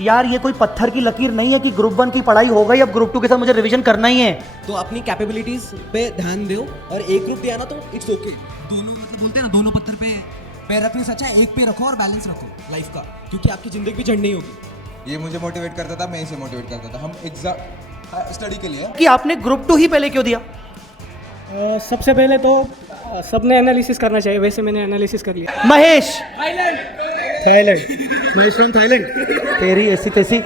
यार ये कोई पत्थर की लकीर नहीं है कि ग्रुप 1 की पढ़ाई हो गई, अब ग्रुप 2 के साथ मुझे रिवीजन करना ही है। तो अपनी कैपेबिलिटीज पे ध्यान दो और एक ग्रुप दिया ना तो इट्स ओके। दोनों मतलब बोलते हैं ना, दोनों पत्थर पे पैर रखने से अच्छा है एक पे रखो और बैलेंस रखो लाइफ का, क्योंकि आपकी जिंदगी भी झंड नहीं होगी। ये मुझे मोटिवेट करता था, मैं इसे मोटिवेट करता था। हम एग्जाम स्टडी के लिए कि आपने ग्रुप 2 ही पहले क्यों दिया? सबसे पहले तो सबने एनालिसिस करना चाहिए, वैसे मैंने एनालिसिस कर लिया। Mahesh Thailand. Mahesh from Thailand, तेरी ऐसी तैसी।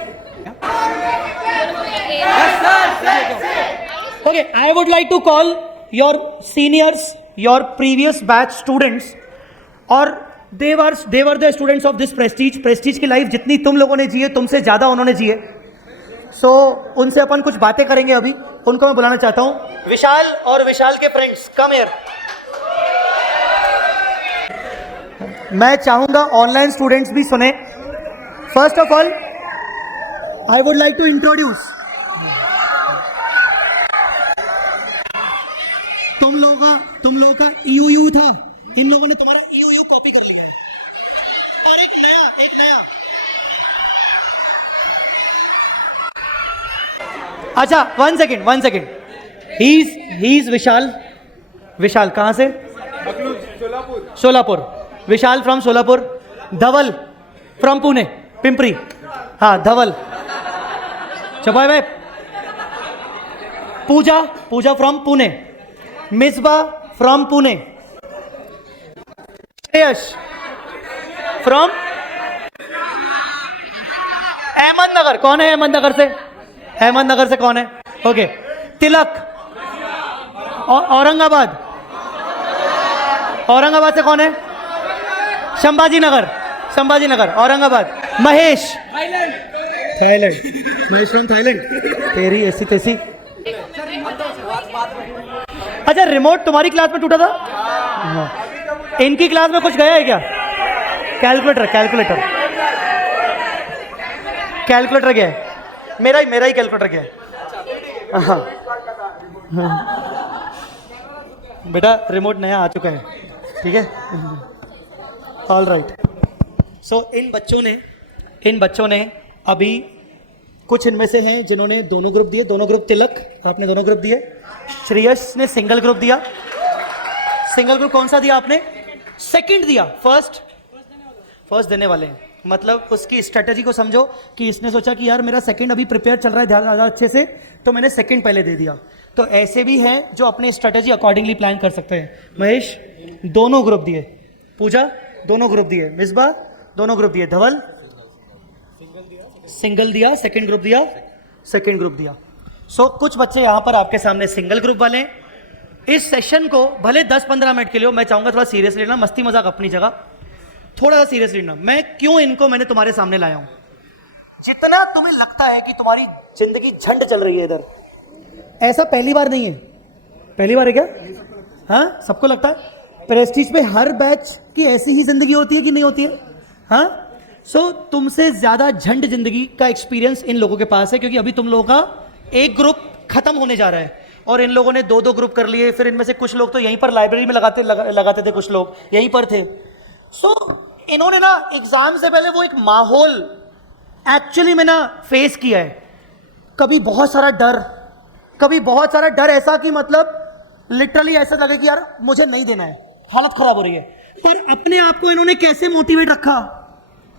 Okay, I would like to call your seniors, your previous batch students, और they were the students of this prestige की लाइफ जितनी तुम लोगों ने जी है, तुमसे ज्यादा उन्होंने जी है। सो उनसे अपन कुछ बातें करेंगे अभी। उनको मैं बुलाना चाहता हूं, विशाल और विशाल के फ्रेंड्स, कम हियर। मैं चाहूंगा ऑनलाइन स्टूडेंट्स भी सुने। First of all I would like to introduce तुम लोगों का ईयू था, इन लोगों ने तुम्हारा ईयू कॉपी कर लिया है, और एक नया अच्छा, one second, he is Vishal कहां से? सोलापुर। विशाल फ्रॉम सोलापुर, धवल फ्रॉम पुणे, पिंपरी, हाँ धवल। चपाई भाई, Pooja from Pune, Misba from Pune, Shreyas from Ahmednagar. कौन है अहमदनगर से? अहमदनगर से कौन है? ओके, तिलक औरंगाबाद से कौन है? Sambhaji Nagar Aurangabad. Mahesh Thailand, Mahesh from Thailand, तेरी ऐसी तैसी। अच्छा, रिमोट तुम्हारी क्लास में टूटा था? इनकी क्लास में कुछ गया है क्या? कैलकुलेटर गया है, मेरा ही कैलकुलेटर गया है। हाँ बेटा, रिमोट नया आ चुका है, ठीक है, ऑल राइट। सो इन बच्चों ने अभी कुछ इनमें से हैं जिन्होंने दोनों ग्रुप दिए, दोनों ग्रुप। तिलक, आपने दोनों ग्रुप दिए। श्रेयस ने सिंगल ग्रुप दिया। सिंगल ग्रुप कौन सा दिया आपने? सेकंड दिया। फर्स्ट देने वाले हैं, मतलब उसकी स्ट्रेटेजी को समझो कि इसने सोचा कि यार मेरा सेकंड अभी प्रिपेयर चल रहा है ज़्यादा अच्छे से, तो मैंने सेकंड पहले दे दिया। तो ऐसे भी हैं जो अपने स्ट्रेटेजी अकॉर्डिंगली प्लान कर सकते हैं। महेश दोनों ग्रुप दिए, पूजा दोनों ग्रुप दिए, मिसबा दोनों ग्रुप दिए, धवल सिंगल दिया, सेकंड ग्रुप दिया। सो कुछ बच्चे यहां पर आपके सामने सिंगल ग्रुप वाले हैं। इस सेशन को भले 10-15 मिनट के लिए, मैं चाहूंगा थोड़ा सीरियस लेना, मस्ती मजाक अपनी जगह, थोड़ा सा सीरियस लेना। मैंने तुम्हारे सामने लाया हूं, जितना तुम्हें लगता है कि तुम्हारी जिंदगी झंड चल रही है इधर, ऐसा पहली बार नहीं है। पहली बार है क्या? हाँ, सबको लगता है प्रेस्टीज पे हर बैच की ऐसी ही जिंदगी होती है कि नहीं होती है? हाँ। सो तुमसे ज्यादा झंड जिंदगी का एक्सपीरियंस इन लोगों के पास है, क्योंकि अभी तुम लोगों का एक ग्रुप खत्म होने जा रहा है और इन लोगों ने 2-2 ग्रुप कर लिए। फिर इनमें से कुछ लोग तो यहीं पर लाइब्रेरी में लगाते थे, कुछ लोग यहीं पर थे। सो इन्होंने ना एग्जाम से पहले वो एक माहौल एक्चुअली में ना फेस किया है। कभी बहुत सारा डर ऐसा कि मतलब लिटरली ऐसा लगे कि यार मुझे नहीं देना है, हालत खराब हो रही है। पर अपने आप को इन्होंने कैसे मोटिवेट रखा,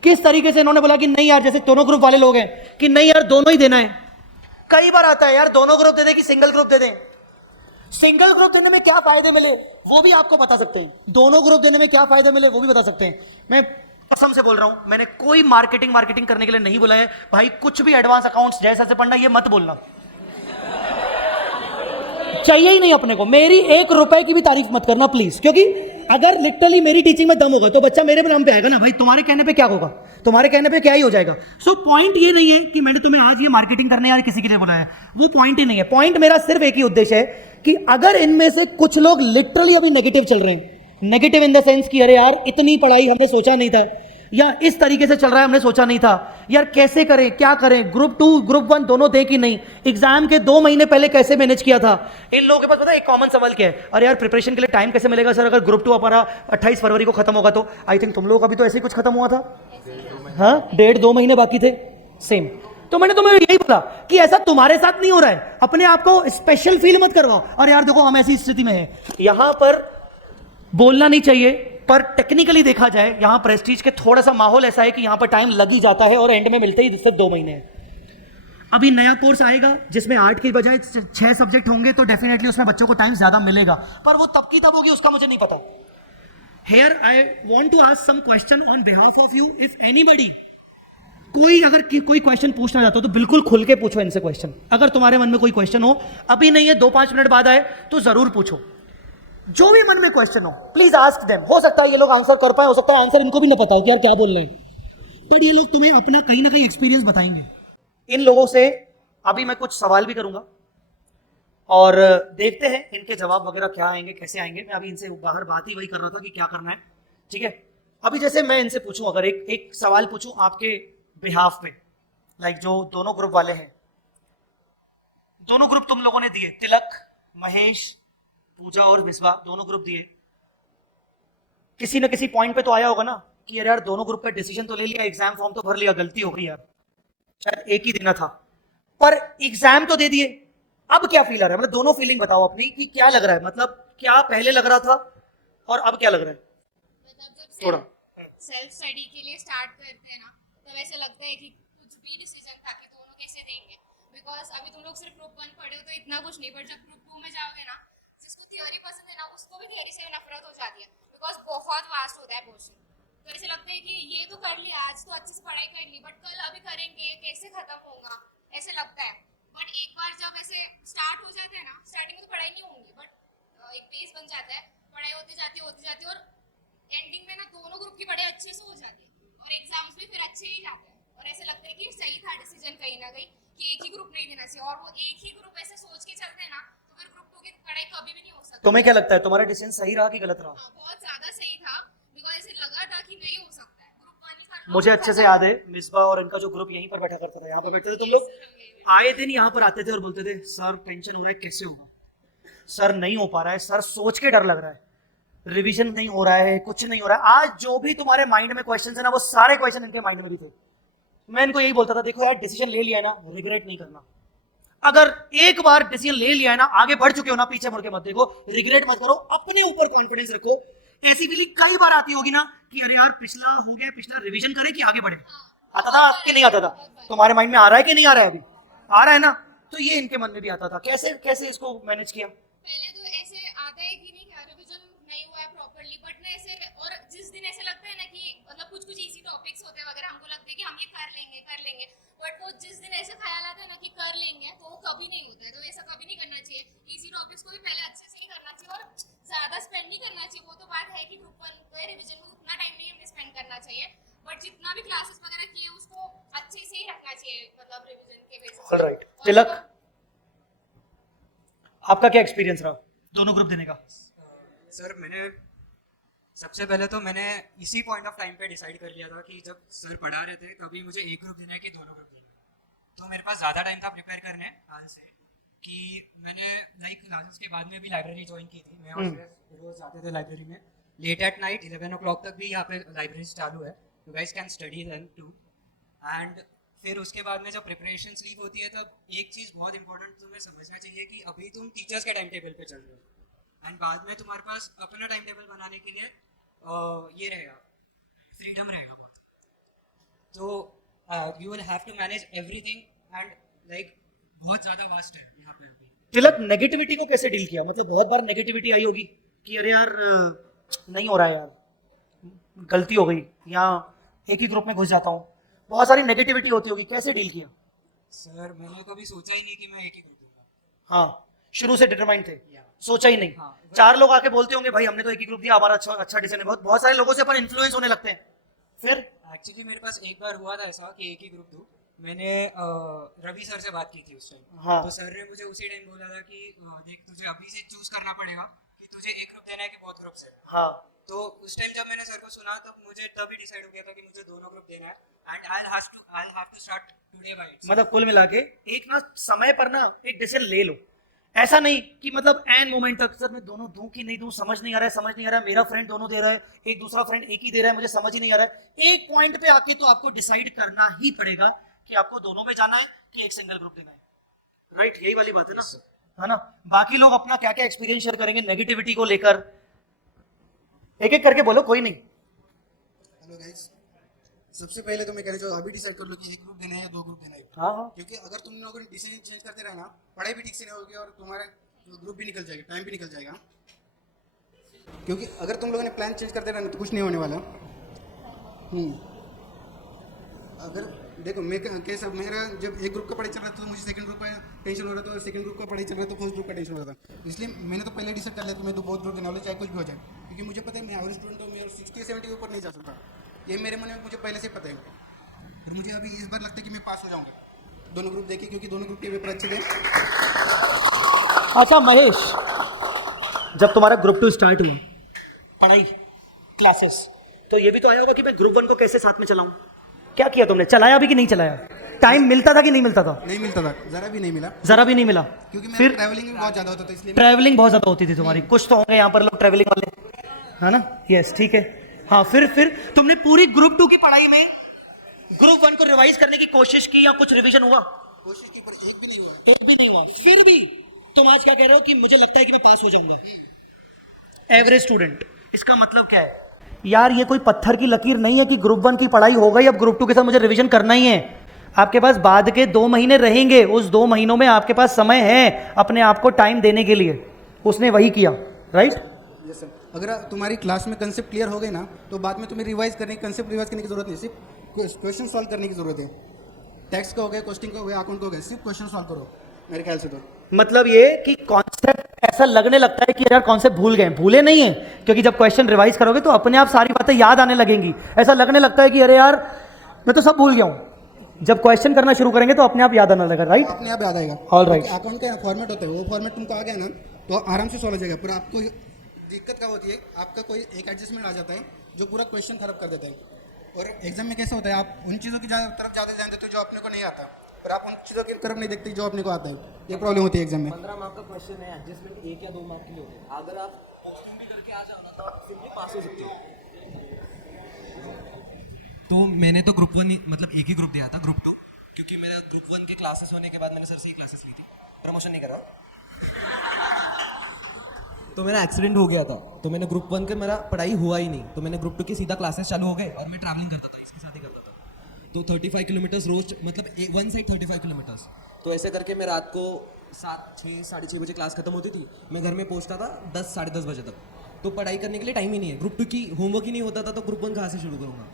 किस तरीके से इन्होंने बोला कि नहीं यार, जैसे दोनों ग्रुप वाले लोग हैं कि नहीं यार दोनों ही देना है। कई बार आता है यार दोनों ग्रुप दे दें कि सिंगल ग्रुप दे दें। सिंगल ग्रुप देने में क्या फायदे मिले वो भी आपको बता सकते हैं, दोनों ग्रुप देने में क्या फायदे मिले वो भी बता सकते हैं। मैं कसम से बोल रहा हूं, मैंने कोई मार्केटिंग करने के लिए नहीं बोला है भाई। कुछ भी एडवांस अकाउंट्स जैसा से पढ़ना ये मत बोलना, चाहिए ही नहीं अपने को। मेरी 1 रुपए की भी तारीफ मत करना प्लीज, क्योंकि अगर लिटरली मेरी टीचिंग में दम होगा तो बच्चा मेरे नाम पे आएगा ना भाई। तुम्हारे कहने पे क्या होगा, तुम्हारे कहने पे क्या ही हो जाएगा। सो पॉइंट ये नहीं है कि मैंने तुम्हें आज ये मार्केटिंग करने यार किसी के लिए बोला है, वो पॉइंट ही नहीं है। पॉइंट मेरा सिर्फ एक ही उद्देश्य है कि अगर इनमें से कुछ लोग लिटरली अभी नेगेटिव चल रहे हैं, नेगेटिव इन द सेंस कि अरे यार इतनी पढ़ाई हमने सोचा नहीं था, या इस तरीके से चल रहा है हमने सोचा नहीं था, यार कैसे करें, क्या करें, ग्रुप 2 ग्रुप 1 दोनों दे कि नहीं, एग्जाम के 2 महीने पहले कैसे मैनेज किया था। इन लोगों के पास पता है एक कॉमन सवाल क्या है, अरे यार प्रिपरेशन के लिए टाइम कैसे मिलेगा सर, अगर ग्रुप 2 हमारा 28 फरवरी को खत्म होगा तो। आई थिंक तुम लोगों का भी तो ऐसे ही कुछ खत्म हुआ था, हाँ 1.5-2 महीने बाकी थे। सेम। तो मैंने तुम्हें यही बोला कि ऐसा तुम्हारे साथ नहीं हो रहा है, अपने आप को स्पेशल फील मत करवाओ। और यार देखो हम ऐसी स्थिति में हैं, यहां पर बोलना नहीं चाहिए, पर टेक्निकली देखा जाए यहां प्रेस्टीज के थोड़ा सा माहौल ऐसा है कि यहां पर टाइम लग ही जाता है और एंड में मिलते ही सिर्फ 2 महीने हैं। अभी नया कोर्स आएगा जिसमें 8 की बजाय 6 सब्जेक्ट होंगे, तो डेफिनेटली उसमें बच्चों को टाइम ज्यादा मिलेगा, पर वो तब की तब होगी उसका मुझे नहीं पता। Here I want to ask some question on behalf of you. If anybody, कोई अगर कोई क्वेश्चन पूछना चाहता हो तो बिल्कुल खुल के पूछो इनसे क्वेश्चन। अगर तुम्हारे मन में कोई क्वेश्चन हो, अभी नहीं है 2-5 मिनट बाद आए तो जरूर पूछो। जो भी मन में क्वेश्चन हो प्लीज आस्क देम। हो सकता है ये लोग आंसर कर पाए, हो सकता है आंसर इनको भी ना पता हो कि यार क्या बोल रहे हैं, पर ये लोग तुम्हें अपना कहीं ना कहीं एक्सपीरियंस बताएंगे। इन लोगों से अभी मैं कुछ सवाल भी करूंगा और देखते हैं इनके जवाब वगैरह क्या आएंगे, कैसे आएंगे। मैं अभी इनसे बाहर बात ही वही कर रहा था कि क्या करना है, ठीक है। अभी जैसे मैं इनसे पूछूं, अगर एक सवाल पूछूं आपके बिहाफ पे, लाइक जो दोनों ग्रुप वाले हैं, दोनों ग्रुप तुम लोगों ने दिए, तिलक, महेश, पूजा और विश्वा, दोनों ग्रुप दिए। किसी न किसी पॉइंट पे तो आया होगा ना कि यार दोनों ग्रुप का डिसीजन तो ले लिया, एग्जाम फॉर्म तो भर लिया, गलती हो गई यार, शायद एक ही देना था, पर एग्जाम तो दे दिए। अब क्या फील आ रहा है, मतलब दोनों फीलिंग बताओ अपनी कि क्या लग रहा है, मतलब क्या पहले लग रहा था और अब क्या लग रहा है। मतलब जब थोड़ा सेल्फ स्टडी के लिए स्टार्ट करते हैं ना, तब ऐसे लगता है कि कुछ भी डिसीजन था कि दोनों कैसे देंगे, बिकॉज अभी तुम लोग सिर्फ ग्रुप 1 पढ़े हो तो इतना कुछ नहीं, बट जब ग्रुप 2 में जाओगे ना, जिसको थ्योरी पसंद है ना उसको भी थ्योरी से नफरत हो जाती है, बिकॉज बहुत वास्ट होता है पोर्शन। तो ऐसे लगता है कि ये तो कर लिया, आज तो अच्छे से पढ़ाई कर ली, बट कल अभी करेंगे, कैसे खत्म होगा, ऐसे लगता है। बट एक बार जब ऐसे स्टार्ट हो जाता है ना, स्टार्टिंग में तो पढ़ाई नहीं होंगी, बट एक बेस बन जाता है, पढ़ाई होती जाती है और एंडिंग में ना दोनों ग्रुप की पढ़ाई अच्छे से हो जाती है और एग्जाम्स भी फिर अच्छे ही जाते हैं। और ऐसे लगता है कि सही था डिसीजन कहीं ना कहीं कि एक ही ग्रुप नहीं देना चाहिए, और वो एक ही ग्रुप ऐसे सोच के चलते हैं ना, तो फिर ग्रुप 2 की पढ़ाई कभी भी नहीं हो सकती। तुम्हें क्या लगता है, तुम्हारा डिसीजन सही रहा कि गलत रहा। बहुत ज्यादा सही था, बिकॉज ऐसे लगा था कि नहीं हो सकता है, ग्रुप 1 ही कर लो। मुझे अच्छे से याद है मिसबा और इनका जो ग्रुप यहीं पर बैठा करता था, यहाँ पर बैठते थे तुम लोग, आए दिन यहाँ पर आते थे और बोलते थे सर टेंशन हो रहा है, कैसे होगा सर, नहीं हो पा रहा है सर, सोच के डर लग रहा है, रिवीजन नहीं हो रहा है, कुछ नहीं हो रहा है। आज जो भी तुम्हारे माइंड में क्वेश्चन है ना, वो सारे क्वेश्चन इनके माइंड में भी थे। मैं इनको यही बोलता था, देखो यार डिसीजन ले लिया है ना, रिग्रेट नहीं करना। अगर एक बार डिसीजन ले लिया है ना, आगे बढ़ चुके हो ना, पीछे मुड़ के मत देखो, रिग्रेट मत करो, अपने ऊपर कॉन्फिडेंस रखो। ऐसी फीलिंग कई बार आती होगी ना कि अरे यार पिछला हो गया, पिछला रिवीजन करे कि आगे बढ़े। आता था कि नहीं आता था, तुम्हारे माइंड में आ रहा है कि नहीं आ रहा है, अभी आ रहा है ना, तो ये इनके मन में भी आता था। कैसे कैसे इसको मैनेज किया। पहले तो ऐसे आता है कि नहीं रिवीजन नहीं हुआ है प्रॉपर्ली, बट ना ऐसे, और जिस दिन ऐसे लगता है ना कि मतलब कुछ इजी टॉपिक्स होते हैं वगैरह, हमको लगता है कि हम ये कर लेंगे, बट वो जिस दिन ऐसे ख्याल आता है ना कि कर लेंगे, तो वो कभी नहीं होता है। तो ऐसा कभी नहीं करना चाहिए, इजी टॉपिक्स को भी पहले अच्छे से ही करना चाहिए और ज्यादा स्पेंड नहीं करना चाहिए। वो तो बात है कि ग्रुप 1 पे रिवीजन में उतना टाइम नहीं हमें स्पेंड करना चाहिए, बट जितना भी क्लासेस वगैरह किए उसको अच्छे से ही रखना चाहिए, मतलब रिवीजन के बेसिस पे। ऑलराइट, तिलक आपका क्या एक्सपीरियंस रहा दोनों ग्रुप देने का। सर मैंने सबसे पहले तो मैंने इसी पॉइंट ऑफ टाइम पे डिसाइड कर लिया था कि जब सर पढ़ा रहे थे तभी मुझे एक ग्रुप देना है कि दोनों ग्रुप देना है। तो मेरे पास ज़्यादा टाइम था प्रिपेयर करने हाल से, कि मैंने लाइक क्लासेस के बाद में भी लाइब्रेरी ज्वाइन की थी। मैं और रोज जाते थे लाइब्रेरी में, लेट एट नाइट 11 o'clock तक भी यहाँ पे लाइब्रेरी चालू है, you guys can study then too. And फिर उसके बाद में जब प्रिपरेशन लीव होती है, तब एक चीज़ बहुत इंपॉर्टेंट तुम्हें समझना चाहिए कि अभी तुम टीचर्स के टाइम टेबल पे चल रहे हो, एंड बाद में तुम्हारे पास अपना टाइम टेबल बनाने के लिए ये रहेगा, फ्रीडम रहेगा बहुत। तो you will have to manage everything, and like बहुत ज़्यादा वास्ट है यहाँ पे अभी। तिलक नेगेटिविटी को कैसे डील किया, मतलब बहुत बार नेगेटिविटी आई होगी कि अरे यार नहीं हो रहा है यार, गलती हो गई, यहाँ एक ही ग्रुप में घुस जाता हूँ, बहुत सारी नेगेटिविटी होती होगी, कैसे डील किया। सर मैंने कभी सोचा ही नहीं कि मैं एक ही ग्रुप दूंगा। हाँ, शुरू से डिटरमाइंड थे, या सोचा ही नहीं। हाँ, 4 लोग आके बोलते होंगे भाई हमने तो एक ही ग्रुप दिया, हमारा अच्छा डिसीजन है। बहुत सारे लोगों से अपन इन्फ्लुएंस होने लगते हैं। फिर एक्चुअली मेरे पास एक बार हुआ था ऐसा कि एक ही ग्रुप दूँ। मैंने रवि सर से बात की थी उस टाइम। हाँ। तो सर ने मुझे उसी टाइम बोला था कि देख तुझे अभी से चूज करना पड़ेगा कि तुझे एक ग्रुप देना है कि बहुत ग्रुप से। हाँ, तो उस टाइम जब मैंने सर को सुना तब मुझे तभी डिसाइड हो गया था कि मुझे दोनों ग्रुप देना है, and I have to start today by it. मतलब कुल मिला के एक ना समय पर ना एक डिसीजन ले लो। ऐसा नहीं कि मतलब एन मोमेंट तक सर मैं दोनों दूं कि नहीं दूं, समझ नहीं आ रहा है, मेरा फ्रेंड दोनों दे रहा है, एक दूसरा फ्रेंड एक ही दे रहा है, मुझे समझ ही नहीं आ रहा है। एक पॉइंट पे आके तो आपको डिसाइड करना ही पड़ेगा कि आपको दोनों में जाना है कि एक सिंगल ग्रुप देना है। राइट, यही वाली बात है ना, है ना। बाकी लोग अपना क्या क्या एक्सपीरियंस शेयर करेंगे नेगेटिविटी को लेकर, एक एक करके बोलो, कोई नहीं। हेलो गाइस, सबसे पहले तो मैं कहना चाहूँ अभी डिसाइड कर लो कि एक ग्रुप देना है या दो ग्रुप देना है। हाँ हाँ, क्योंकि अगर तुम लोगों ने डिसीजन चेंज करते रहना, पढ़ाई भी ठीक से नहीं होगी और तुम्हारा ग्रुप भी निकल जाएगा, टाइम भी निकल जाएगा। क्योंकि अगर तुम लोगों ने प्लान चेंज करते रहना तो कुछ नहीं होने वाला। अगर देखो मैं कैसा, मेरा जब एक ग्रुप का पढ़ाई चल रहा था तो मुझे सेकंड ग्रुप का टेंशन हो रहा था, और सेकंड ग्रुप का पढ़ाई चल रहा था तो फर्स्ट ग्रुप का टेंशन हो रहा था। इसलिए मैंने तो पहले डिसाइड कर लिया कि मैं तो बहुत ग्रुप देने वाला, चाहे कुछ भी हो जाए, क्योंकि मुझे पता है मैं एवरेज स्टूडेंट हूँ, मैं 60-70 के ऊपर नहीं जा सकता। ये मेरे मन में मुझे पहले से पता है, और मुझे अभी इस बार लगता है कि मैं पास हो जाऊँगा दोनों ग्रुप देखे, क्योंकि दोनों ग्रुप के पेपर अच्छे थे। अच्छा महेश, जब तुम्हारा ग्रुप 2 स्टार्ट हुआ पढ़ाई क्लासेस, तो ये भी तो आया होगा कि मैं ग्रुप 1 को कैसे साथ में चलाऊं। क्या किया तुमने, चलाया भी कि नहीं चलाया? टाइम मिलता था कि नहीं मिलता था? नहीं मिलता था, ज़रा भी नहीं मिला, जरा भी नहीं मिला। क्योंकि मेरा फिर ट्रैवलिंग भी बहुत ज़्यादा होता था, इसलिए ट्रैवलिंग बहुत ज्यादा होती थी तुम्हारी। कुछ तो होंगे यहाँ पर लोग ट्रैवलिंग वाले, है ना। यस, ठीक है। हाँ, फिर तुमने पूरी ग्रुप 2 की पढ़ाई में ग्रुप 1 को रिवाइज करने की कोशिश की या कुछ रिवीजन हुआ? कोशिश की पर एक भी नहीं हुआ। एक भी नहीं हुआ। फिर भी तुम आज क्या कह रहे हो कि मुझे लगता है कि मैं पास हो जाऊंगा, एवरेज स्टूडेंट। इसका मतलब क्या है यार? ये कोई पत्थर की लकीर नहीं है कि ग्रुप 1 की पढ़ाई हो गई, अब ग्रुप 2 के साथ मुझे रिवीजन करना ही है। आपके पास बाद के 2 महीने रहेंगे, उस 2 महीनों में आपके पास समय है अपने आप को टाइम देने के लिए। उसने वही किया, राइट? Yes sir. अगर तुम्हारी क्लास में कंसेप्ट क्लियर हो गए ना, तो बाद में तुम्हें रिवाइज करने, कंसेप्ट रिवाइज करने की जरूरत नहीं, सिर्फ क्वेश्चन सॉल्व करने की जरूरत है। टैक्स का हो गया, कॉस्टिंग का हो गया, अकाउंट का हो गया, सिर्फ क्वेश्चन सॉल्व करो मेरे ख्याल से। तो मतलब ये कि कॉन्सेप्ट ऐसा लगने लगता है कि यार कॉन्सेप्ट भूल गए, भूले नहीं है, क्योंकि जब क्वेश्चन रिवाइज करोगे तो अपने आप सारी बातें याद आने लगेंगी। ऐसा लगने लगता है कि अरे यार मैं तो सब भूल गया हूं। जब क्वेश्चन करना शुरू करेंगे तो अपने आप याद आने लगेगा, राइट? अपने आप याद आएगा। All right. अकाउंट का फॉर्मेट होता है, वो फॉर्मेट तुमको आ गया ना तो आराम से सॉल्व हो जाएगा। पर आपको दिक्कत क्या होती है, आपका कोई एक एडजस्टमेंट आ जाता है जो पूरा क्वेश्चन खराब कर देता है। और एग्जाम में कैसा होता है, आप उन चीज़ों की तरफ ज़्यादा ध्यान देते हो जो अपने को नहीं आता, और आप उन चीज़ों की तरफ नहीं देखते जो अपने को आता है। ये प्रॉब्लम होती है एग्जाम में। 15 मार्क का क्वेश्चन है, एडजस्टमेंट 1 या 2 मार्क के लिए होते हैं। अगर आप कॉस्टिंग भी करके आ जाओ ना तो आप सिंपली पास हो सकते हो। तो मैंने तो ग्रुप 1 मतलब एक ही ग्रुप दिया था, ग्रुप 2, क्योंकि मेरा ग्रुप 1 की क्लासेस होने के बाद मैंने सर से ही क्लासेस ली थी। प्रमोशन नहीं कर रहा। तो मेरा एक्सीडेंट हो गया था, तो मैंने ग्रुप 1 के मेरा पढ़ाई हुआ ही नहीं, तो मैंने ग्रुप 2 के सीधा क्लासेस चालू हो गए, और मैं ट्रैवलिंग करता था, इसके साथ ही करता था। तो 35 किलोमीटर्स रोज, मतलब वन साइड 35 किलोमीटर्स। तो ऐसे करके मैं रात को 7, 6, साढ़े 6 बजे क्लास खत्म होती थी, मैं घर में पहुंचता था 10, साढ़े 10 बजे तक। तो पढ़ाई करने के लिए टाइम ही नहीं है। ग्रुप 2 की होमवर्क ही नहीं होता था, तो ग्रुप 1 कहाँ से शुरू करूँगा?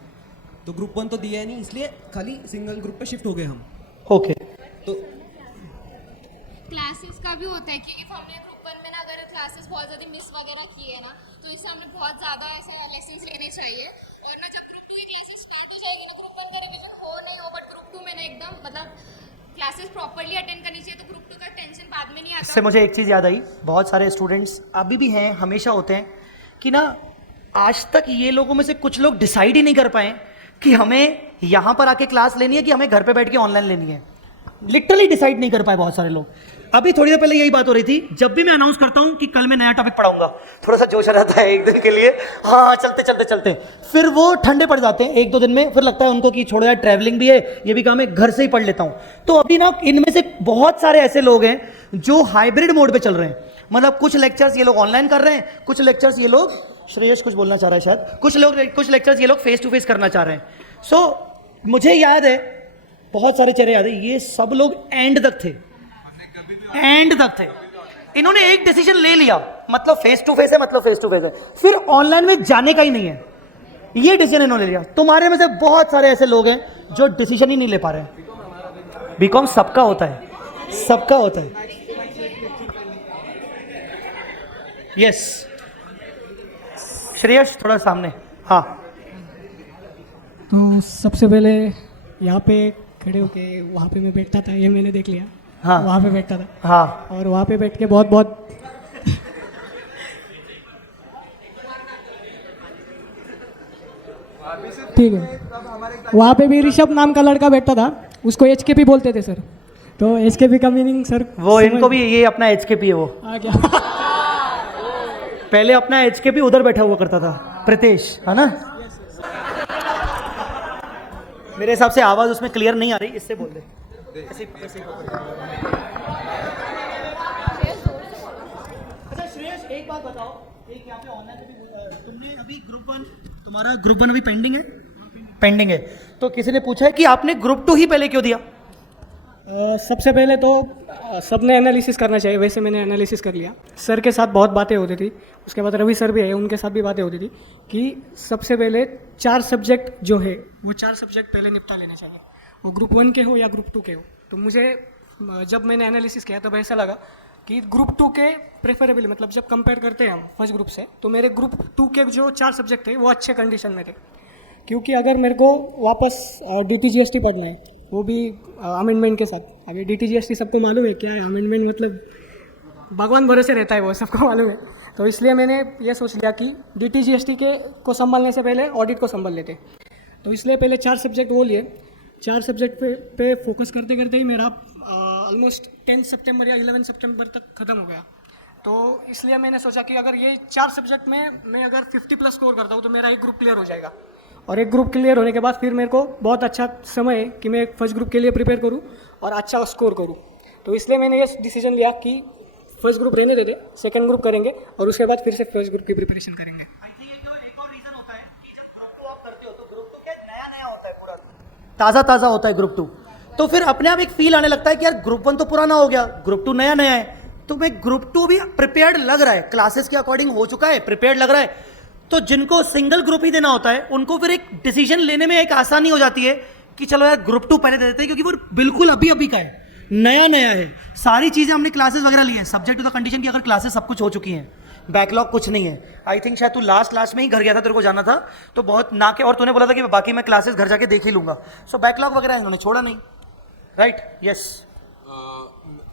तो ग्रुप 1 तो दिया है नहीं, इसलिए खाली सिंगल ग्रुप पे शिफ्ट हो गए हम। ओके। तो क्लासेस का भी होता है कि इफ हमने ग्रुप 1 में ना अगर क्लासेस बहुत ज़्यादा मिस वगैरह किए हैं ना, तो इससे हमने बहुत ज़्यादा ऐसा लेसन्स लेने चाहिए। और ना जब ग्रुप 2 की क्लासेस स्टार्ट हो जाएगी ना, ग्रुप 1 का रिवीजन हो नहीं हो, बट ग्रुप 2 में ना एकदम मतलब क्लासेस प्रॉपर्ली अटेंड करनी चाहिए, तो ग्रुप 2 का टेंशन बाद में नहीं आता। इससे मुझे एक चीज़ याद आई, बहुत सारे स्टूडेंट्स अभी भी हैं, हमेशा होते हैं कि ना आज तक ये लोगों में से कुछ लोग डिसाइड ही नहीं कर पाए कि हमें यहाँ पर आके क्लास लेनी है कि हमें घर पे बैठ के ऑनलाइन लेनी है। लिटरली डिसाइड नहीं कर पाए बहुत सारे लोग। अभी थोड़ी देर पहले यही बात हो रही थी, जब भी मैं अनाउंस करता हूं कि कल मैं नया टॉपिक पढ़ाऊंगा, थोड़ा सा जोश आ जाता है एक दिन के लिए, हाँ चलते, फिर वो ठंडे पड़ जाते हैं 1-2 दिन में। फिर लगता है उनको कि छोड़ो यार, ट्रैवलिंग भी है, ये भी काम है, घर से ही पढ़ लेता हूं। तो अभी ना इनमें से बहुत सारे ऐसे लोग हैं जो हाइब्रिड मोड पे चल रहे हैं। मतलब कुछ लेक्चर्स ये लोग ऑनलाइन कर रहे हैं, कुछ लेक्चर्स ये लोग, श्रेयस कुछ बोलना चाह रहा है शायद, कुछ लेक्चर्स ये लोग फेस टू फेस करना चाह रहे हैं। सो मुझे याद है, बहुत सारे चेहरे याद है, ये सब लोग एंड तक थे, इन्होंने एक डिसीजन ले लिया, मतलब फेस टू फेस है, फिर ऑनलाइन में जाने का ही नहीं है, ये डिसीजन इन्होंने ले लिया। तुम्हारे में से बहुत सारे ऐसे लोग हैं जो डिसीजन ही नहीं ले पा रहे हैं। बीकॉम सबका होता है, यस। श्रेयस थोड़ा सामने, हाँ। तो सबसे पहले यहाँ पे खड़े होके वहाँ पे मैं बैठता था, ये मैंने देख लिया। हाँ। वहाँ पे बैठता था, हाँ, और वहाँ पे बैठ के बहुत ठीक है। वहाँ पे भी ऋषभ नाम का लड़का बैठता था, उसको HKP बोलते थे सर। तो HKP का मीनिंग सर वो इनको भी, ये अपना HKP है, वो आ गया। पहले अपना HKP उधर बैठा हुआ करता था, प्रीतेश, है ना। मेरे हिसाब से आवाज़ उसमें क्लियर नहीं आ रही, इससे बोल दे। अच्छा श्रेयस, एक बात बताओ, एक यहाँ पे ऑनलाइन तुमने अभी तुम्हारा ग्रुप 1 अभी पेंडिंग है? पेंडिंग है। तो किसी ने पूछा है कि आपने ग्रुप 2 ही पहले क्यों दिया? सबसे पहले तो सबने एनालिसिस करना चाहिए, वैसे मैंने एनालिसिस कर लिया। सर के साथ बहुत बातें होती थी, उसके बाद रवि सर भी है, उनके साथ भी बातें होती थी कि सबसे पहले 4 सब्जेक्ट जो है वो 4 सब्जेक्ट पहले निपटा लेने चाहिए, वो ग्रुप 1 के हो या ग्रुप 2 के हो। तो मुझे जब मैंने एनालिसिस किया तो ऐसा लगा कि ग्रुप 2 के प्रेफरेबल, मतलब जब कंपेयर करते हैं हम फर्स्ट ग्रुप से, तो मेरे ग्रुप 2 के जो 4 सब्जेक्ट थे वो अच्छे कंडीशन में थे। क्योंकि अगर मेरे को वापस DTGST पढ़ना है, वो भी अमेंडमेंट के साथ, अभी DTGST सबको मालूम है क्या है अमेंडमेंट, मतलब भगवान भरोसे रहता है, वो सबको मालूम है। तो इसलिए मैंने ये सोच लिया कि DTGST को संभालने से पहले ऑडिट को संभाल लेते। तो इसलिए पहले 4 सब्जेक्ट वो लिए। 4 सब्जेक्ट पे फोकस करते करते ही मेरा ऑलमोस्ट 10 सितंबर या 11 सितंबर तक ख़त्म हो गया। तो इसलिए मैंने सोचा कि अगर ये 4 सब्जेक्ट में मैं अगर 50+ स्कोर करता हूँ तो मेरा एक ग्रुप क्लियर हो जाएगा, और एक ग्रुप क्लियर होने के बाद फिर मेरे को बहुत अच्छा समय है कि मैं फर्स्ट ग्रुप के लिए प्रिपेयर करूँ और अच्छा स्कोर करूँ। तो इसलिए मैंने ये डिसीजन लिया कि फर्स्ट ग्रुप रहने देते, सेकंड ग्रुप करेंगे और उसके बाद फिर से फर्स्ट ग्रुप की प्रिपरेशन करेंगे। एक और रीजन होता है कि जब ग्रुप 2 आप करते हो तो ग्रुप 2 क्या नया होता है, पूरा ताज़ा होता है ग्रुप 2। तो फिर अपने आप एक फील आने लगता है कि यार ग्रुप 1 तो पुराना हो गया, ग्रुप 2 नया है। तो मैं ग्रुप 2 भी प्रिपेयर्ड लग रहा है, क्लासेस के अकॉर्डिंग हो चुका है, प्रिपेयर्ड लग रहा है। तो जिनको सिंगल ग्रुप ही देना होता है उनको फिर एक डिसीजन लेने में एक आसानी हो जाती है कि चलो यार ग्रुप 2 पहले दे देते हैं, क्योंकि वो बिल्कुल अभी का है, नया है। सारी चीज़ें हमने क्लासेस वगैरह ली हैं, सब्जेक्ट टू द कंडीशन की अगर क्लासेस सब कुछ हो चुकी हैं, बैकलॉग कुछ नहीं है। आई थिंक शायद तू लास्ट में ही घर गया था, तेरे को जाना था तो बहुत ना के, और तूने बोला था कि बाकी मैं क्लासेस घर जाके देख ही लूंगा। सो बैकलॉग वगैरह इन्होंने छोड़ा नहीं, राइट? यस।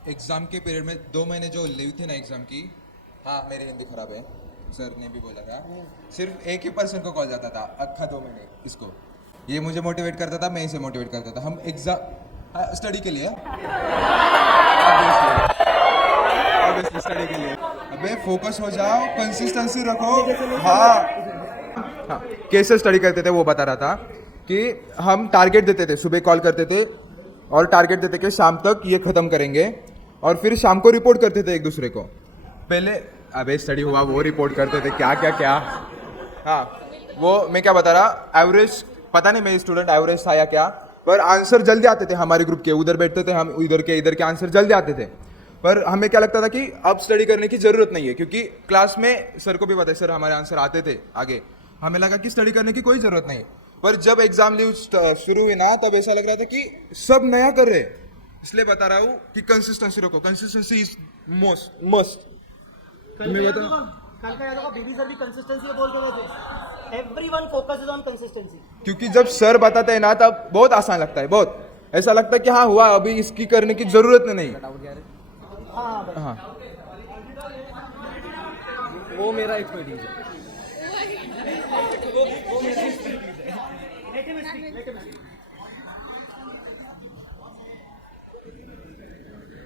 एग्ज़ाम के पीरियड में 2 महीने जो लीव थी ना एग्ज़ाम की, हाँ मेरी हिंदी खराब है, सर ने भी बोला था, सिर्फ एक ही पर्सन को कॉल जाता था अक्खा 2 महीने इसको। ये मुझे मोटिवेट करता था, मैं इसे मोटिवेट करता था। हम एग्ज़ाम स्टडी के लिए ऑब्वियसली स्टडी के लिए, अबे फोकस हो जाओ, कंसिस्टेंसी रखो। हाँ, कैसे स्टडी करते थे वो बता रहा था कि हम टारगेट देते थे, सुबह कॉल करते थे और टारगेट देते कि शाम तक ये ख़त्म करेंगे, और फिर शाम को रिपोर्ट करते थे एक दूसरे को। पहले अबे स्टडी हुआ वो रिपोर्ट करते थे, क्या। हाँ, वो मैं क्या बता रहा, एवरेज पता नहीं मेरी स्टूडेंट एवरेज था या क्या, पर आंसर जल्दी आते थे हमारे ग्रुप के। उधर बैठते थे हम, इधर के आंसर जल्दी आते थे। पर हमें क्या लगता था कि अब स्टडी करने की ज़रूरत नहीं है, क्योंकि क्लास में सर को भी पता है, सर हमारे आंसर आते थे आगे। हमें लगा कि स्टडी करने की कोई ज़रूरत नहीं। पर जब एग्जाम लीव शुरू हुई ना, तब ऐसा लग रहा था कि सब नया कर रहे हैं। इसलिए बता रहा हूँ कि कंसिस्टेंसी रखो, कंसिस्टेंसी इज मस्ट। कल का याद होगा बीबी सर भी कंसिस्टेंसी बोल के गए थे, एवरीवन फोकसेस ऑन कंसिस्टेंसी। क्योंकि जब सर बताते हैं ना तब बहुत आसान लगता है, बहुत ऐसा लगता है कि हाँ हुआ, अभी इसकी करने की जरूरत नहीं। हाँ, वो मेरा एक्सपर्टीज है।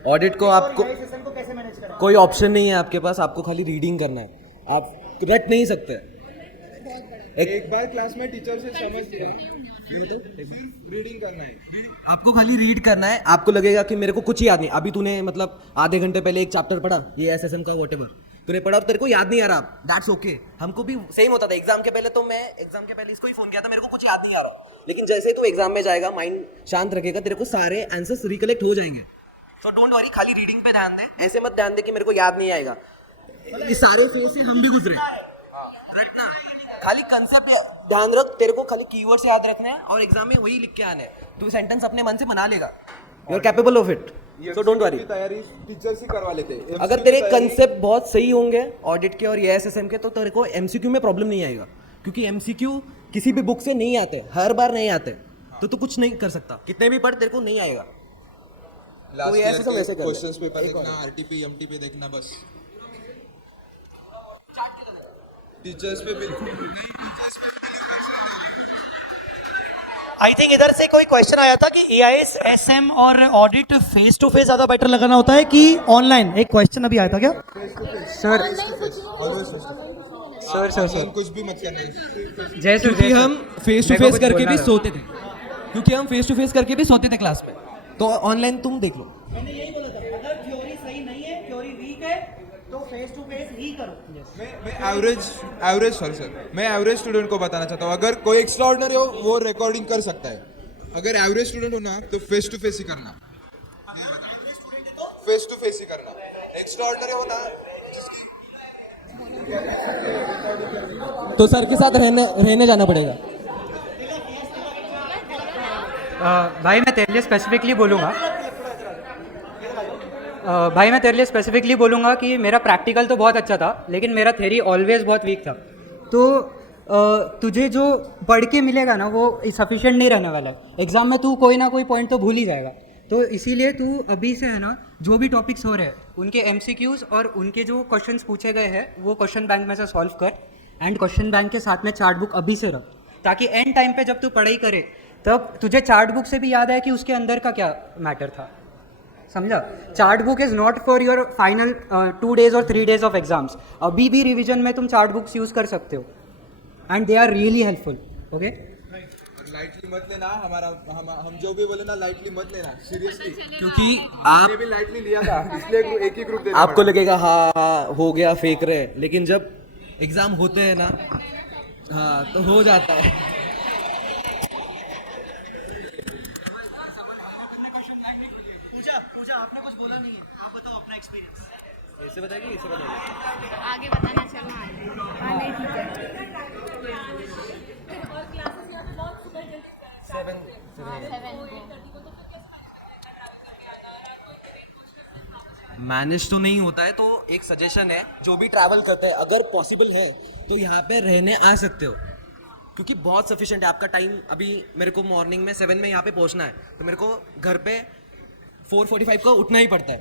ऑडिट को आपको कोई ऑप्शन नहीं है आपके पास, आपको खाली रीडिंग करना है, आप रट नहीं सकते। एक बार क्लास में टीचर से समझ रीडिंग करना है, आपको खाली रीड करना है। आपको लगेगा कि मेरे को कुछ याद नहीं, अभी तूने मतलब आधे घंटे पहले एक चैप्टर पढ़ा, ये SSM का व्हाटएवर तूने पढ़ा और तेरे को याद नहीं आ रहा, दैट्स ओके। हमको भी सेम होता था एग्जाम के पहले, तो मैं एग्जाम के पहले इसको ही फोन किया था, मेरे को कुछ याद नहीं आ रहा, लेकिन जैसे ही तू एग्जाम में जाएगा, माइंड शांत रखेगा, तेरे को सारे आंसर्स रिकलेक्ट हो जाएंगे। तो डोंट वरी, खाली रीडिंग पे ध्यान दे, ऐसे मत ध्यान दे कि मेरे को याद नहीं आएगा। इस सारे फेज से हम भी गुजरे, खाली कंसेप्ट ध्यान रख, तेरे को खाली कीवर्ड्स याद रखना है और एग्जाम में वही लिख के आना है। तू सेंटेंस अपने मन से बना लेगा, you are capable of it, so don't worry. तैयारी टीचर से करवा लेते। अगर तेरे कंसेप्ट बहुत सही होंगे ऑडिट के और ये SSM के, तो तेरे को MCQ में प्रॉब्लम नहीं आएगा, क्योंकि MCQ किसी भी बुक से नहीं आते, हर बार नहीं आते, तो तू कुछ नहीं कर सकता, कितने भी पढ़ तेरे को नहीं आएगा। लास्ट तो ये ईयर SSM के ऐसे कर ले। क्वेश्चंस पेपर देखना, RTP MTP देखना, बस टीचर्स पे भी आई थिंक इधर से कोई क्वेश्चन आया था कि EIS SM और ऑडिट फेस टू फेस ज्यादा बेटर लगाना होता है कि ऑनलाइन? एक क्वेश्चन अभी आया था क्या सर? कुछ भी मत करना, क्योंकि हम फेस टू फेस करके भी सोते थे, क्योंकि हम फेस टू फेस करके भी सोते थे क्लास में, तो ऑनलाइन तुम देख लो। मैंने यही बोला था, अगर थ्योरी सही नहीं है, थ्योरी वीक है, तो फेस टू फेस ही करो। मैं एवरेज स्टूडेंट को बताना चाहता हूँ, अगर कोई एक्स्ट्राऑर्डिनरी हो वो रिकॉर्डिंग कर सकता है, अगर एवरेज स्टूडेंट हो ना तो फेस टू फेस ही करना, फेस टू फेस ही करना। एक्स्ट्राऑर्डिनरी हो ना जिसकी तो सर के साथ रहने जाना पड़ेगा। भाई मैं तेरे लिए स्पेसिफिकली बोलूँगा कि मेरा प्रैक्टिकल तो बहुत अच्छा था, लेकिन मेरा थ्योरी ऑलवेज बहुत वीक था। तो तुझे जो पढ़ के मिलेगा ना वो सफिशिएंट नहीं रहने वाला है। एग्ज़ाम में तू कोई ना कोई पॉइंट तो भूल ही जाएगा। तो इसीलिए तू अभी से है ना, जो भी टॉपिक्स हो रहे हैं उनके MCQs और उनके जो क्वेश्चंस पूछे गए हैं वो क्वेश्चन बैंक में से सॉल्व कर, एंड क्वेश्चन बैंक के साथ में चार्ट बुक अभी से रख, ताकि एंड टाइम पे जब तू पढ़ाई करे तब तुझे चार्ट बुक से भी याद है कि उसके अंदर का क्या मैटर था। समझा? Chart book is not for your final 2 days और 3 days ऑफ एग्जाम्स। अभी भी रिविजन में तुम चार्ट बुक्स यूज़ कर सकते हो, and they are really helpful. Okay, lightly मत लेना, हम जो भी बोले ना लाइटली मत लेना, सीरियसली, क्योंकि आप भी लाइटली लिया था, इसलिए एक ही ग्रुप देना आपको लगेगा हाँ हो गया, फेक रहे, लेकिन जब एग्जाम होते हैं ना, हाँ तो हो जाता है। पूजा आपने कुछ बोला नहीं है, आप बताओ अपना एक्सपीरियंस। ऐसे बताइए, ऐसे बताइए। आगे बताना चलो। हाँ नहीं ठीक है। मैनेज तो नहीं होता है, तो एक सजेशन है, जो भी ट्रैवल करते हैं अगर पॉसिबल है तो यहाँ पे रहने आ सकते हो, क्योंकि बहुत सफिशिएंट है आपका टाइम। अभी मेरे को मॉर्निंग में 7 में यहाँ पे पहुँचना है, तो मेरे को घर पे 4:45 को उठना ही पड़ता है,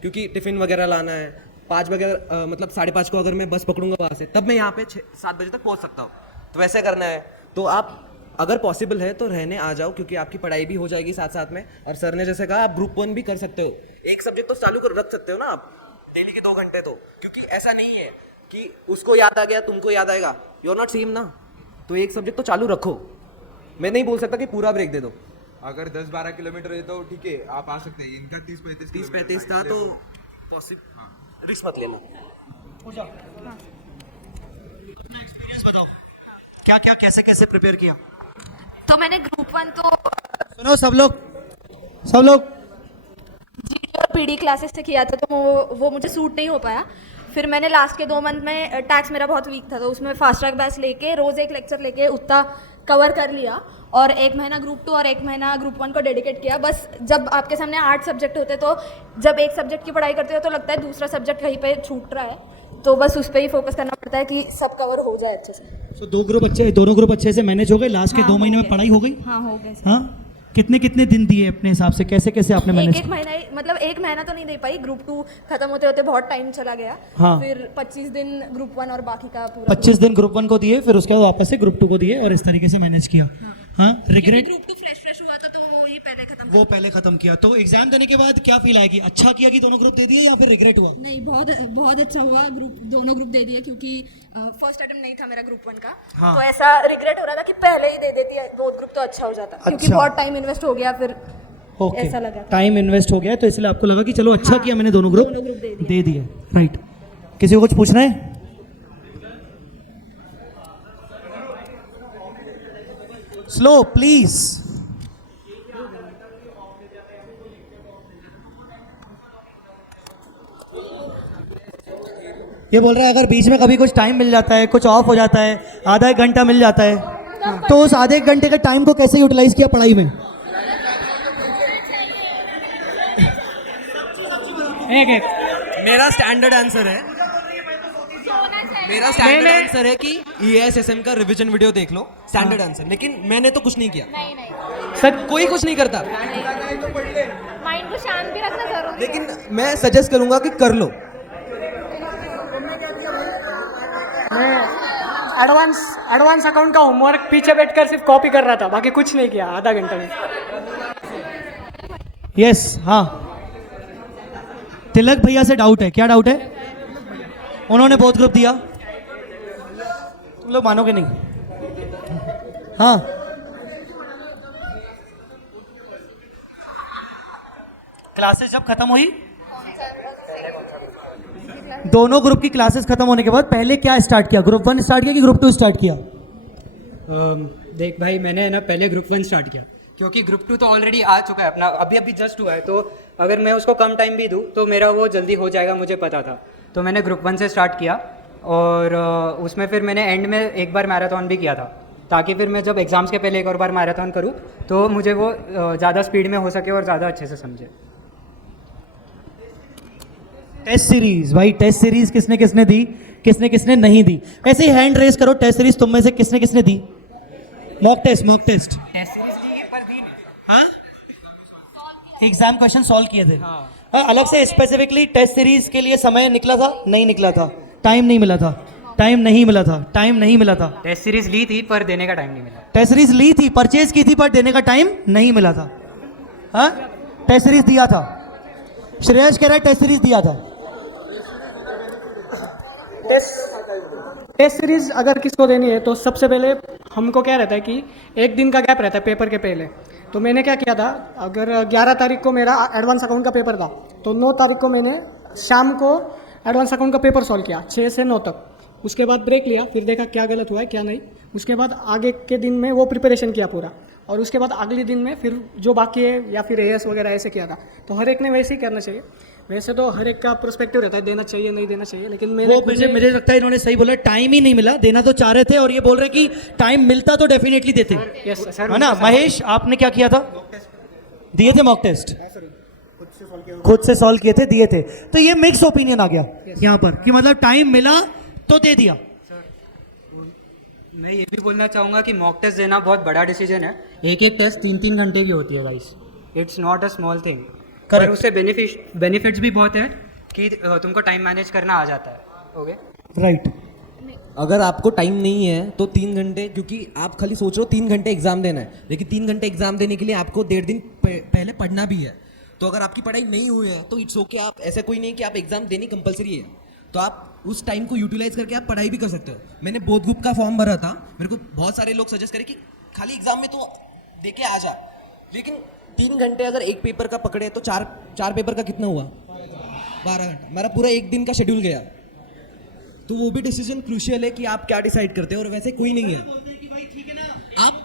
क्योंकि टिफ़िन वगैरह लाना है। 5 बजे मतलब 5:30 को अगर मैं बस पकड़ूंगा वहाँ से, तब मैं यहाँ पे 7 बजे तक पहुँच सकता हूँ। तो वैसे करना है, तो आप अगर पॉसिबल है तो रहने आ जाओ, क्योंकि आपकी पढ़ाई भी हो जाएगी साथ साथ में। और सर ने जैसे कहा, आप ग्रुप 1 भी कर सकते हो, एक सब्जेक्ट तो चालू कर रख सकते हो ना आप, डेली के 2 घंटे। तो क्योंकि ऐसा नहीं है कि उसको याद आ गया तुमको याद आएगा, यू आर नॉट सेम ना, तो एक सब्जेक्ट तो चालू रखो। मैं नहीं बोल सकता कि पूरा ब्रेक दे दो। अगर 10-12 किलोमीटर है तो ठीक है, आप आ सकते हैं। इनका 30-35 था, तो पॉसिबल, रिस्क मत लेना। पूजा एक्सपीरियंस बताओ, क्या क्या कैसे कैसे प्रिपेयर किया? तो मैंने ग्रुप 1 तो सुनो सब लोग GT और PD क्लासेस से किया था, तो वो मुझे सूट नहीं हो पाया। फिर मैंने लास्ट के 2 मंथ में टैक्स मेरा बहुत वीक था, तो उसमें फास्ट ट्रैक बैच लेके रोज़ एक लेक्चर लेके उतना कवर कर लिया, और 1 महीना ग्रुप 2 और 1 महीना ग्रुप 1 को डेडिकेट किया। बस जब आपके सामने 8 सब्जेक्ट होते, तो जब एक सब्जेक्ट की पढ़ाई करते हो तो लगता है दूसरा सब्जेक्ट कहीं पे छूट रहा है, तो बस उस पर ही फोकस करना पड़ता है कि सब कवर हो जाए अच्छे से। तो दोनों ग्रुप अच्छे से मैनेज हो गए। लास्ट के 2 महीने में पढ़ाई हो गई। हाँ हो गए। हाँ, कितने दिन दिए अपने हिसाब से, कैसे कैसे आपने मैनेज? एक महीना मतलब 1 महीना तो नहीं दे पाई, ग्रुप 2 खत्म होते होते बहुत टाइम चला गया। हाँ। फिर 25 दिन ग्रुप 1 और बाकी का पूरा 25 दिन ग्रुप 1 को दिए, फिर उसके बाद वापस से ग्रुप 2 को दिए, और इस तरीके से मैनेज किया। हाँ, रिग्रेट? ग्रुप 2 फ्रेश हुआ था, तो वो ही पहले खत्म किया। तो एग्जाम देने के बाद क्या फील आएगी? अच्छा किया कि दोनों ग्रुप दे दिए, या फिर रिग्रेट हुआ? नहीं, बहुत अच्छा हुआ, दोनों ग्रुप दे दिए, क्योंकि फर्स्ट अटेम्प्ट नहीं था मेरा ग्रुप 1 का। हाँ। तो ऐसा रिग्रेट हो रहा था कि पहले ही दे देती है बोथ ग्रुप, तो अच्छा हो जाता, क्योंकि अच्छा। बहुत टाइम इन्वेस्ट हो गया, फिर ओके, ऐसा लगा। टाइम इन्वेस्ट हो गया, तो इसलिए आपको लगा कि चलो अच्छा किया मैंने दोनों ग्रुप दे दिए। राइट, किसी को कुछ पूछना है? Slow please. ये बोल रहा है अगर बीच में कभी कुछ टाइम मिल जाता है, कुछ ऑफ हो जाता है, आधा 1 घंटा मिल जाता है, तो उस आधे 1 घंटे के टाइम को कैसे यूटिलाइज किया पढ़ाई में? एक मेरा स्टैंडर्ड आंसर है कि ESSM का रिवीजन वीडियो देख लो, स्टैंडर्ड आंसर। लेकिन मैंने तो कुछ नहीं किया, सर कोई कुछ नहीं करता, माइंड को शांत भी रखना जरूरी है। लेकिन मैं सजेस्ट करूंगा कि कर लो। एडवांस अकाउंट का होमवर्क पीछे बैठकर सिर्फ कॉपी कर रहा था, बाकी कुछ नहीं किया आधा घंटे में। यस, हाँ, तिलक भैया से डाउट है। क्या डाउट है? उन्होंने बहुत ग्रुप दिया, तुम लोग मानोगे नहीं। हाँ, क्लासेस जब खत्म हुई, दोनों ग्रुप की क्लासेस खत्म होने के बाद पहले क्या स्टार्ट किया? ग्रुप 1 स्टार्ट किया कि ग्रुप 2 स्टार्ट किया? देख भाई, मैंने ना पहले ग्रुप 1 स्टार्ट किया, क्योंकि ग्रुप 2 तो ऑलरेडी आ चुका है अपना, अभी अभी जस्ट हुआ है, तो अगर मैं उसको कम टाइम भी दूँ तो मेरा वो जल्दी हो जाएगा, मुझे पता था। तो मैंने ग्रुप 1 से स्टार्ट किया, और उसमें फिर मैंने एंड में एक बार मैराथन भी किया था, ताकि फिर मैं जब एग्ज़ाम्स के पहले एक और बार मैराथन करूँ तो मुझे वो ज़्यादा स्पीड में हो सके और ज़्यादा अच्छे से समझे। टेस्ट सीरीज भाई, टेस्ट सीरीज किसने किसने दी, किसने किसने नहीं दी? ऐसे ही हैंड रेस करो, टेस्ट सीरीज तुम में से किसने किसने दी? Mock test, mock test. Test series ली पर दी नहीं। हाँ, एग्जाम क्वेश्चन सॉल्व किए थे। हाँ, अलग से स्पेसिफिकली टेस्ट सीरीज के लिए समय निकला था? नहीं निकला था, टाइम नहीं मिला था, टाइम नहीं मिला था, टाइम नहीं मिला था। टेस्ट सीरीज ली थी पर देने का टाइम नहीं मिला। टेस्ट सीरीज ली थी, परचेज की थी, पर देने का टाइम नहीं मिला था। हाँ, टेस्ट सीरीज दिया था। श्रेयस कह रहा है टेस्ट सीरीज दिया था। टेस्ट सीरीज अगर किसको देनी है तो सबसे पहले हमको क्या रहता है कि एक दिन का गैप रहता है पेपर के पहले। तो मैंने क्या किया था, अगर 11 तारीख को मेरा एडवांस अकाउंट का पेपर था तो 9 तारीख को मैंने शाम को एडवांस अकाउंट का पेपर सॉल्व किया 6 से 9 तक। उसके बाद ब्रेक लिया, फिर देखा क्या गलत हुआ है क्या नहीं। उसके बाद आगे के दिन में वो प्रिपरेशन किया पूरा, और उसके बाद अगले दिन में फिर जो बाकी है या फिर एएस वगैरह ऐसे किया था। तो हर एक ने वैसे ही करना चाहिए। वैसे तो हर एक का पर्सपेक्टिव रहता है, देना चाहिए नहीं देना चाहिए, लेकिन मुझे लगता है इन्होंने सही बोला, टाइम ही नहीं मिला, देना तो चाह रहे थे, और ये बोल रहे कि टाइम मिलता तो डेफिनेटली देते, है ना? महेश, आपने क्या किया था? दिए थे मॉक टेस्ट, खुद से सॉल्व किए थे, दिए थे। तो ये मिक्स ओपिनियन आ गया यहाँ पर कि मतलब टाइम मिला तो दे दिया। मैं ये भी बोलना चाहूँगा कि मॉक टेस्ट देना बहुत बड़ा डिसीजन है। एक एक टेस्ट 3-3 घंटे की होती है guys, it's not a small thing. पर उससे बेनिफिट्स भी बहुत है कि तुमको टाइम मैनेज करना आ जाता है। Okay, right. अगर आपको टाइम नहीं है तो 3 घंटे, क्योंकि आप खाली सोच रहे हो 3 घंटे एग्जाम देना है, लेकिन 3 घंटे एग्जाम देने के लिए आपको 1.5 दिन पहले पढ़ना भी है। तो अगर आपकी पढ़ाई नहीं हुई है तो इट्स ओके, आप ऐसा कोई नहीं कि आप एग्जाम देनी कंपलसरी है, तो आप उस टाइम को यूटिलाइज करके आप पढ़ाई भी कर सकते हो। मैंने बोथ ग्रुप का फॉर्म भरा था, मेरे को बहुत सारे लोग सजेस्ट करे कि खाली एग्जाम में तो दे के आ जा, लेकिन 3 घंटे अगर एक पेपर का पकड़े तो चार पेपर का कितना हुआ? 12 घंटे। मेरा पूरा एक दिन का शेड्यूल गया। तो वो भी डिसीजन क्रूशियल है कि आप क्या डिसाइड करते हो, और वैसे कोई नहीं है आप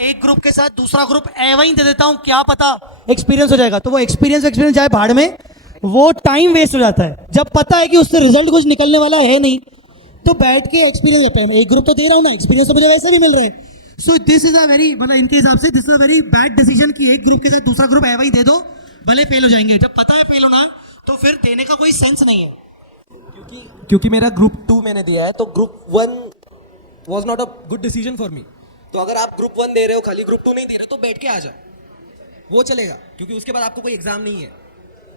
एक ग्रुप के साथ दूसरा ग्रुप एवं ही दे देता हूं, क्या पता एक्सपीरियंस हो जाएगा, तो वो एक्सपीरियंस जाए भाड़ में, वो टाइम वेस्ट हो जाता है। जब पता है कि उससे रिजल्ट कुछ निकलने वाला है नहीं, तो बैठ के एक्सपीरियंस लेते हैं। एक ग्रुप तो दे रहा हूं ना, एक्सपीरियंस तो मुझे वैसे भी मिल रहे हैं। So this is a very, मतलब इनके हिसाब से this is a very bad decision कि एक ग्रुप के साथ दूसरा ग्रुप एवं ही दे दो, भले फेल हो जाएंगे। जब पता है फेल होना, तो फिर देने का कोई सेंस नहीं है। क्योंकि मेरा ग्रुप 2 मैंने दिया है, तो group 1 was not a good decision for me. तो अगर आप ग्रुप 1 दे रहे हो, खाली ग्रुप 2 नहीं दे रहे, तो बैठ के आ जाओ, वो चलेगा, क्योंकि उसके बाद आपको कोई एग्जाम नहीं है।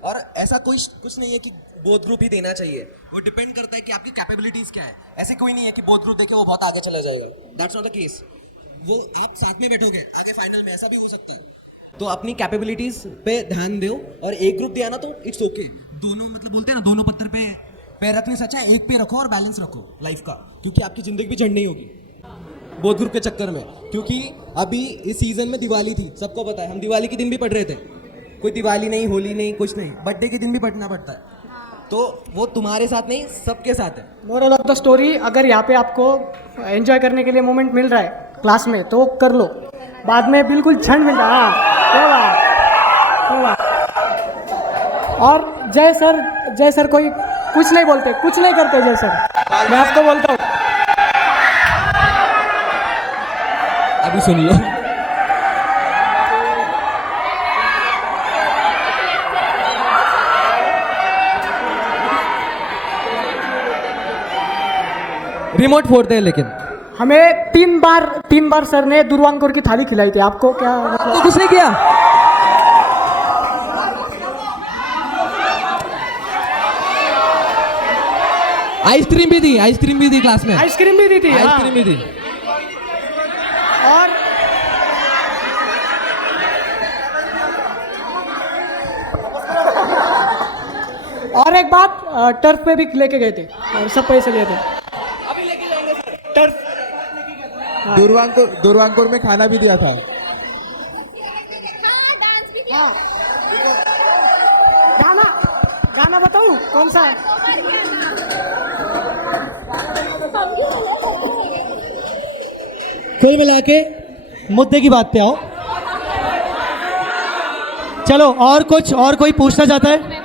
और ऐसा कुछ नहीं है कि बोथ ग्रुप ही देना चाहिए, वो डिपेंड करता है कि आपकी कैपेबिलिटीज क्या है। ऐसे कोई नहीं है कि बोथ ग्रुप देखे वो बहुत आगे चला जाएगा, दैट्स नॉट द केस। वो आप साथ में बैठोगे आगे फाइनल में, ऐसा भी हो सकता है। तो अपनी कैपेबिलिटीज पे ध्यान दो, और एक ग्रुप दिया ना तो इट्स ओके। दोनों, मतलब बोलते हैं ना, दोनों पत्थर पे पैर रखने से अच्छा है एक पे रखो और बैलेंस रखो लाइफ का, क्योंकि आपकी जिंदगी भी झंड नहीं होगी बोथ ग्रुप के चक्कर में। क्योंकि अभी इस सीजन में दिवाली थी, सबको पता है, हम दिवाली के दिन भी पढ़ रहे थे। कोई दिवाली नहीं, होली नहीं, कुछ नहीं, बर्थडे के दिन भी पढ़ना पड़ता है। तो वो तुम्हारे साथ नहीं, सबके साथ है। मोरल ऑफ द स्टोरी, अगर यहाँ पे आपको एंजॉय करने के लिए मोमेंट मिल रहा है क्लास में तो कर लो, बाद में बिल्कुल झंड मिल रहा है। और जय सर कोई कुछ नहीं बोलते, कुछ नहीं करते जय सर, मैं आपको बोलता हूँ। अभी सुन लो, रिमोट फोड़ते हैं, लेकिन हमें 3 बार सर ने दुर्वांकुर की थाली खिलाई थी। आपको क्या मतलब? तो किसने किया? आइसक्रीम भी दी क्लास में, आइसक्रीम भी दी थी, आइसक्रीम भी दी। और और एक बात, टर्फ पे भी लेके गए थे और सब पैसे लिए थे। दुर्वांकुर में खाना भी दिया था। हाँ डांस भी किया गाना बताऊं कौन सा है? कुल मिला के मुद्दे की बात पे आओ। चलो, और कुछ, और कोई पूछना चाहता है?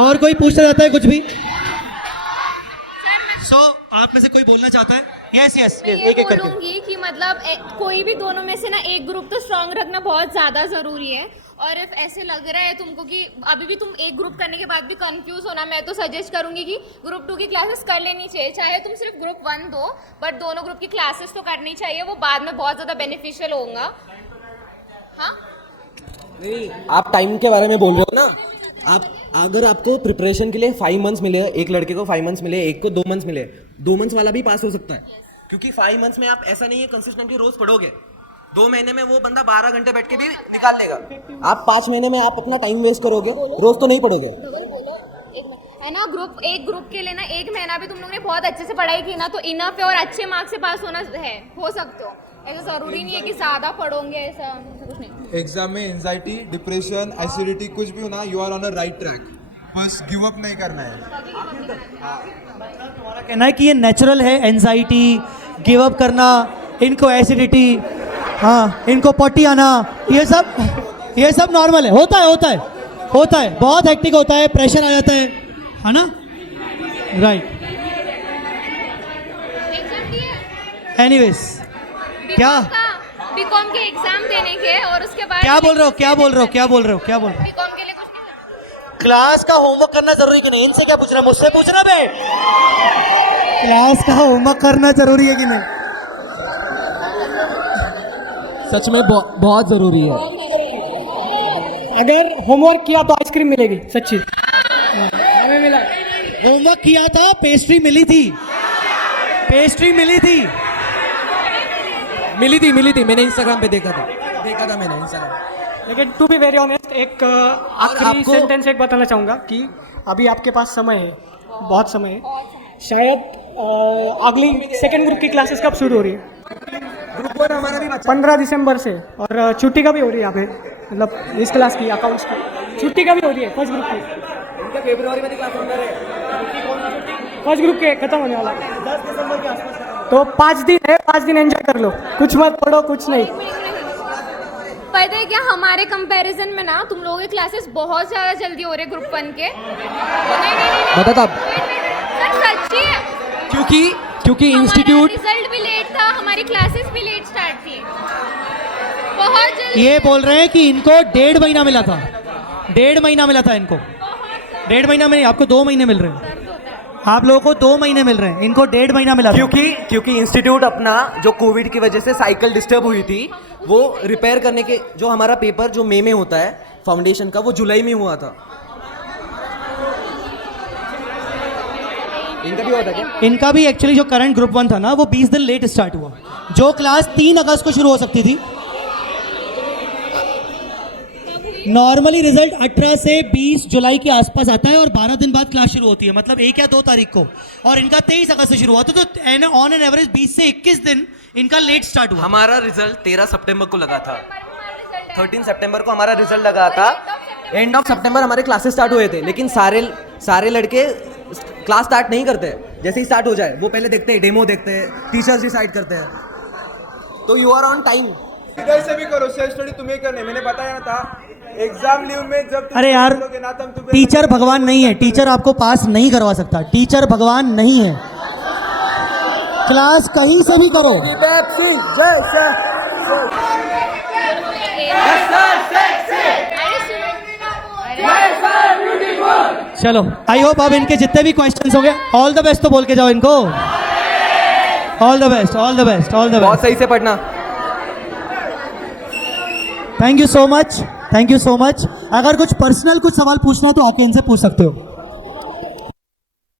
और कोई पूछना चाहता है कुछ भी? सो आप में से कोई बोलना चाहता है? यस यस, मैं एक एक करके। बोलूंगी कि मतलब कोई भी दोनों में से ना एक ग्रुप तो स्ट्रांग रखना बहुत ज़्यादा ज़रूरी है। और इफ ऐसे लग रहा है तुमको कि अभी भी तुम एक ग्रुप करने के बाद भी कंफ्यूज होना, मैं तो सजेस्ट करूंगी कि ग्रुप 2 की क्लासेस कर लेनी चाहिए। चाहे तुम सिर्फ ग्रुप 1 दो, बट दोनों ग्रुप की क्लासेस तो करनी चाहिए, वो बाद में बहुत ज़्यादा बेनिफिशियल होगा। हाँ, आप टाइम के बारे में बोल रहे हो ना। आप अगर आपको प्रिपरेशन के लिए 5 मंथ्स मिले, एक लड़के को 5 मंथ्स मिले, एक को 2 मंथ्स मिले, 2 मंथ्स वाला भी पास हो सकता है, क्योंकि 5 मंथ्स में आप ऐसा नहीं है कंसिस्टेंटली रोज पढ़ोगे। 2 महीने में वो बंदा 12 घंटे बैठ के भी निकाल लेगा। आप 5 महीने में आप अपना टाइम वेस्ट करोगे, रोज तो नहीं पढ़ोगे। है ना, एक ग्रुप के लिए ना 1 महीना भी तुम लोगों ने बहुत अच्छे से पढ़ाई की ना तो इनफ है, और अच्छे मार्क्स से पास होना है, हो सकते हो। ऐसा जरूरी नहीं है कि ज्यादा पढ़ोगे, ऐसा कुछ नहीं। एग्जाम में एंजाइटी, डिप्रेशन, एसिडिटी कुछ भी हो ना, you are on a right track. बस गिव अप नहीं करना है। तुम्हारा कहना है कि ये नेचुरल है, एंजाइटी, गिव अप करना, इनको एसिडिटी, हाँ इनको पॉटी आना, ये सब नॉर्मल है, होता है, बहुत हेक्टिक होता है, प्रेशर आ जाता है ना? राइट। एग्जाम दिए एनीवेज, क्या बीकॉम के एग्जाम देने के, और उसके बाद क्या बोल रहे हो? बीकॉम के लिए कुछ नहीं करना। क्लास का होमवर्क करना जरूरी कि नहीं? इनसे क्या पूछना, मुझसे पूछना बे। क्लास का होमवर्क करना जरूरी है कि नहीं? सच में बहुत जरूरी है। अगर होमवर्क किया तो आइसक्रीम मिलेगी, सच्ची। हमें मिला। होमवर्क किया था, पेस्ट्री मिली थी। मिली थी मैंने इंस्टाग्राम पे देखा था मैंने इंस्टाग्राम। लेकिन टू बी वेरी ऑनेस्ट, एक आखिरी आपको- सेंटेंस एक बताना चाहूँगा कि अभी आपके पास समय है, बहुत समय है। शायद अगली सेकंड ग्रुप की क्लासेस कब शुरू हो रही है? ग्रुप 1 हमारा भी 15 दिसंबर से, और छुट्टी का भी हो रही है यहाँ पे, मतलब इस क्लास की, अकाउंट्स की छुट्टी का भी हो रही है, फर्स्ट ग्रुप की। फरवरी में क्लास होता है। फर्स्ट ग्रुप के खत्म होने वाला है 10 दिसंबर के आसपास। तो 5 दिन है, 5 दिन एंजॉय कर लो, कुछ मत पढ़ो, कुछ नहीं। पता है क्या, हमारे कंपैरिजन में ना तुम लोगों के क्लासेस बहुत ज्यादा जल्दी हो रहे ग्रुप 1 के। नहीं बता था सर, सच्ची है। क्योंकि इंस्टीट्यूट रिजल्ट भी लेट था, हमारी क्लासेस भी लेट स्टार्ट थी, बहुत जल्दी। ये बोल रहे हैं कि इनको 1.5 महीना मिला था, 1.5 महीना मिला था इनको। 1.5 महीना में नहीं, आपको 2 महीने मिल रहे हैं। आप लोगों को 2 महीने मिल रहे हैं, इनको 1.5 महीना मिला था। क्योंकि इंस्टीट्यूट अपना जो कोविड की वजह से साइकिल डिस्टर्ब हुई थी, वो रिपेयर करने के, जो हमारा पेपर जो मई में होता है फाउंडेशन का, वो जुलाई में हुआ था। इनका भी हुआ था क्या? इनका भी एक्चुअली जो करंट ग्रुप 1 था ना, वो 20 दिन लेट स्टार्ट हुआ। जो क्लास 3 अगस्त को शुरू हो सकती थी, नॉर्मली रिजल्ट 18 से 20 जुलाई के आसपास आता है और 12 दिन बाद क्लास शुरू होती है, मतलब 1 या 2 तारीख को, और इनका 23 अगस्त से शुरू हुआ था, तो ऑन एन एवरेज 20 से 21 दिन इनका लेट स्टार्ट हुआ। हमारा रिजल्ट 13 सितंबर को लगा था, 13 सितंबर को हमारा रिजल्ट लगा था। एंड ऑफ सितंबर हमारे क्लासेस स्टार्ट हुए थे, लेकिन सारे लड़के क्लास स्टार्ट नहीं करते। जैसे ही स्टार्ट हो जाए, वो पहले देखते हैं, डेमो देखते हैं, टीचर्स डिसाइड करते हैं। तो यू आर ऑन टाइम। इधर से भी करो, सेल्फ स्टडी तुम्हें करने, मैंने बताया था एग्जाम लीव में जब तुम अरे यार, बोलोगे ना, तब तुम्हें टीचर भगवान नहीं है, टीचर आपको पास नहीं करवा सकता, टीचर भगवान नहीं है। क्लास कहीं से भी करो। चलो, आई होप अब इनके जितने भी क्वेश्चंस हो गए, ऑल द बेस्ट तो बोल के जाओ इनको। All the best, all the best, all the बहुत बेस्ट। सही से पढ़ना। Thank you so much, thank you so much. अगर कुछ पर्सनल कुछ सवाल पूछना है तो आके इनसे पूछ सकते हो।